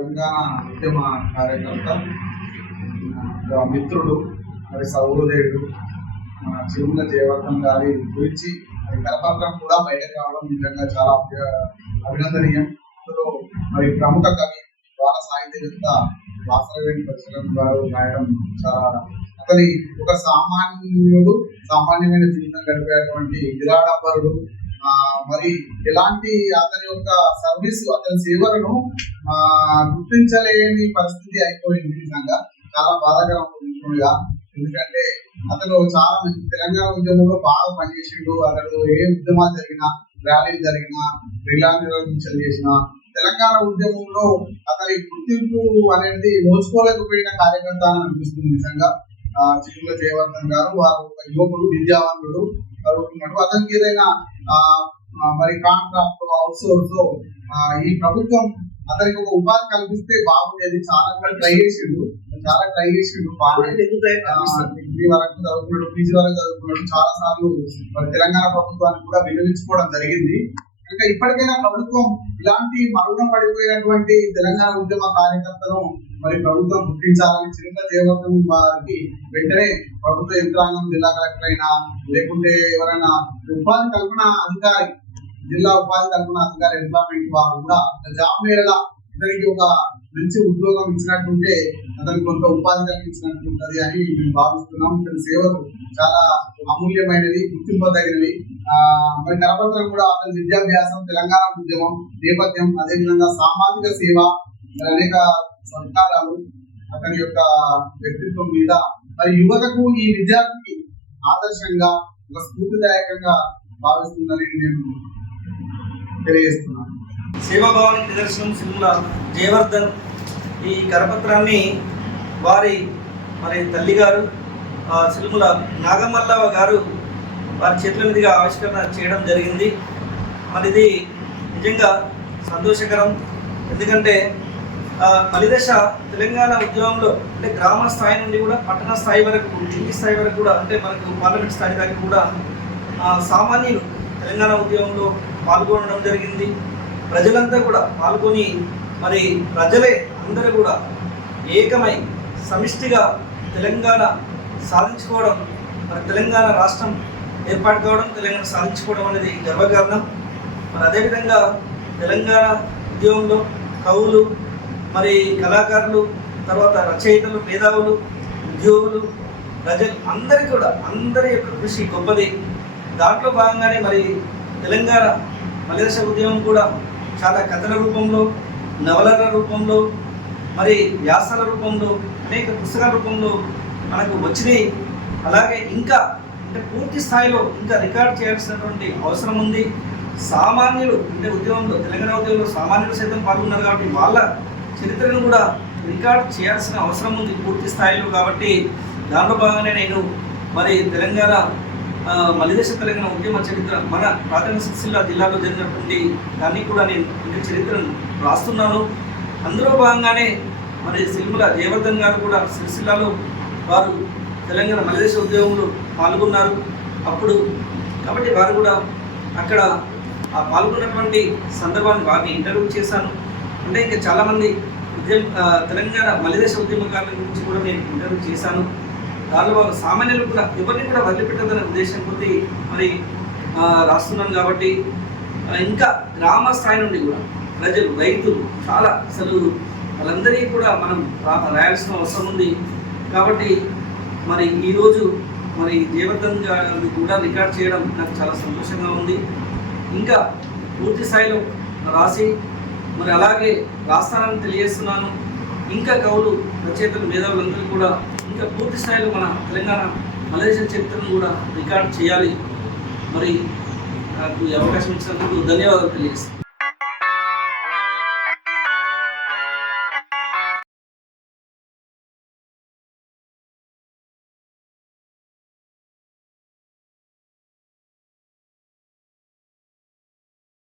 తెలంగాణ ఉద్యమ కార్యకర్త మిత్రుడు మరి సౌహృదయుడు మన చిరుమల జయవర్ధన్ గారి గురించి కరపత్రం కూడా బయటకు రావడం నిజంగా చాలా అభినందనీయం. మరి ప్రముఖ కవి బాల సాహిత్యవేత్త వాసరవేణి పరశురాం గారు రాయడం చాలా అతని ఒక సామాన్యమైన జీవితం గడిపేటువంటి విరాడంబరుడు. మరి ఎలాంటి అతని యొక్క సర్వీస్ అతని సేవలను గుర్తించలేని పరిస్థితి అయిపోయింది. నిజంగా చాలా బాధాకరంగా, ఎందుకంటే అతను చాలా తెలంగాణ ఉద్యమంలో బాగా పనిచేసిండు. అతడు ఏ ఉద్యమాలు జరిగినా, ర్యాలీలు జరిగినా, నిర్వహించలు చేసిన తెలంగాణ ఉద్యమంలో అతని గుర్తింపు అనేది నోచుకోలేకపోయిన కార్యకర్త అని అనిపిస్తుంది. నిజంగా చిరుమల జయవర్ధన్ గారు వారు ఒక యువకుడు, విద్యావంతుడు. అతనికి ఏదైనా మరి కాంట్రాక్ట్ అవుట్సోర్స్ ఈ ప్రభుత్వం అతనికి ఒక ఉపాధి కల్పిస్తే బాగుండేది. చాలా ట్రై చేసిండు. డిగ్రీ వరకు చదువుకున్నాడు, పీజీ వరకు చదువుకున్నాడు. చాలా సార్లు మరి తెలంగాణ ప్రభుత్వానికి కూడా వినియోగించుకోవడం జరిగింది. ఇంకా ఇప్పటికైనా ప్రభుత్వం ఇలాంటి మరుగున పడిపోయినటువంటి తెలంగాణ ఉద్యమ కార్యకర్తను మరి ప్రభుత్వం గుర్తించాలని చిరుమల జయవర్ధన్ వారికి వెంటనే ప్రభుత్వ యంత్రాంగం, జిల్లా కలెక్టర్ అయినా లేకుంటే ఎవరైనా ఉపాధి కల్పన అధికారి, జిల్లా ఉపాధి కల్పన అధికారి, ఎంప్లాయ్మెంట్ వారు కూడా జాబ్ మేళలా ఇతనికి ఒక మంచి ఉద్యోగం ఇచ్చినట్టుంటే అతనికి కొంత ఉపాధి కలిగించినట్టు ఉంటది అని మేము భావిస్తున్నాం. ఇతని సేవలు చాలా అమూల్యమైనవి, గుర్తింపదగినవి. మరి కరపత్రం కూడా అతని విద్యాభ్యాసం, తెలంగాణ ఉద్యమం నేపథ్యం, అదేవిధంగా సామాజిక సేవ, అనేక సత్కారాలు అతని యొక్క వ్యక్తిత్వం మీద మరి యువతకు, ఈ విద్యార్థికి ఆదర్శంగా ఒక స్ఫూర్తిదాయకంగా భావిస్తుందని నేను తెలియజేస్తున్నాను. సేవాభావానికి నిదర్శనం సిరిమల జయవర్ధన్. ఈ కరపత్రాన్ని వారి తల్లి గారు సిరిమల నాగమల్ల గారు వారి చేతుల మీదుగా ఆవిష్కరణ చేయడం జరిగింది. మరి ఇది నిజంగా సంతోషకరం. ఎందుకంటే మలిదశ తెలంగాణ ఉద్యమంలో అంటే గ్రామ స్థాయి నుండి కూడా పట్టణ స్థాయి వరకు, ఢిల్లీ స్థాయి వరకు కూడా, అంటే మనకు పార్లమెంట్ స్థాయి దాకా కూడా సామాన్యులు తెలంగాణ ఉద్యమంలో పాల్గొనడం జరిగింది. ప్రజలంతా కూడా పాల్గొని మరి ప్రజలే అందరూ కూడా ఏకమై సమిష్టిగా తెలంగాణ సాధించుకోవడం, మరి తెలంగాణ రాష్ట్రం ఏర్పాటు కావడం, తెలంగాణ సాధించుకోవడం అనేది గర్వకారణం. మరి అదేవిధంగా తెలంగాణ ఉద్యమంలో కవులు, మరి కళాకారులు, తర్వాత రచయితలు, మేధావులు, ఉద్యోగులు, ప్రజలు అందరి యొక్క కృషి గొప్పది. దాంట్లో భాగంగానే మరి తెలంగాణ మలిదశ ఉద్యమం కూడా చాలా కథల రూపంలో, నవలల రూపంలో, మరి వ్యాసాల రూపంలో, అనేక పుస్తకాల రూపంలో మనకు వచ్చినాయి. అలాగే ఇంకా అంటే పూర్తి స్థాయిలో ఇంకా రికార్డ్ చేయాల్సినటువంటి అవసరం ఉంది. సామాన్యులు అంటే ఉద్యమంలో, తెలంగాణ ఉద్యమంలో సామాన్యులు సైతం పాల్గొన్నారు కాబట్టి వాళ్ళ చరిత్రను కూడా రికార్డ్ చేయాల్సిన అవసరం ఉంది పూర్తి స్థాయిలో. కాబట్టి దాంట్లో భాగంగానే నేను మరి తెలంగాణ మలిదశ తెలంగాణ ఉద్యమ చరిత్ర మన ప్రాథమిక సిరిసిల్ల జిల్లాలో జరిగినటువంటి దాన్ని కూడా నేను చరిత్రను రాస్తున్నాను. అందులో భాగంగానే మరి సిరిమల జయవర్ధన్ గారు కూడా సిరిసిల్లలో వారు తెలంగాణ మలిదశ ఉద్యమంలో పాల్గొన్నారు అప్పుడు. కాబట్టి వారు కూడా అక్కడ పాల్గొన్నటువంటి సందర్భాన్ని వారిని ఇంటర్వ్యూ చేశాను. అంటే ఇంకా చాలామంది తెలంగాణ మలిదశ ఉద్యమకారుల గురించి కూడా నేను ఇంటర్వ్యూ చేశాను. దానిలో సామాన్యులు కూడా ఎవరిని కూడా వదిలిపెట్టదనే ఉద్దేశం కొద్ది మరి రాస్తున్నాను. కాబట్టి ఇంకా గ్రామ స్థాయి నుండి కూడా ప్రజలు, రైతులు చాలా అసలు వాళ్ళందరికీ కూడా మనం రాయాల్సిన అవసరం ఉంది. కాబట్టి మరి ఈరోజు మరి జయవర్ధన్ గారిని కూడా రికార్డ్ చేయడం నాకు చాలా సంతోషంగా ఉంది. ఇంకా పూర్తి స్థాయిలో రాసి మరి అలాగే రాస్తానని తెలియజేస్తున్నాను. ఇంకా కవులు, రచయితలు, మేధావులందరూ కూడా ఇంకా పూర్తి స్థాయిలో మన తెలంగాణ మలిదశ చరిత్రను కూడా రికార్డ్ చేయాలి. మరి నాకు ఈ అవకాశం ఇచ్చినందుకు ధన్యవాదాలు తెలియజేస్తాను.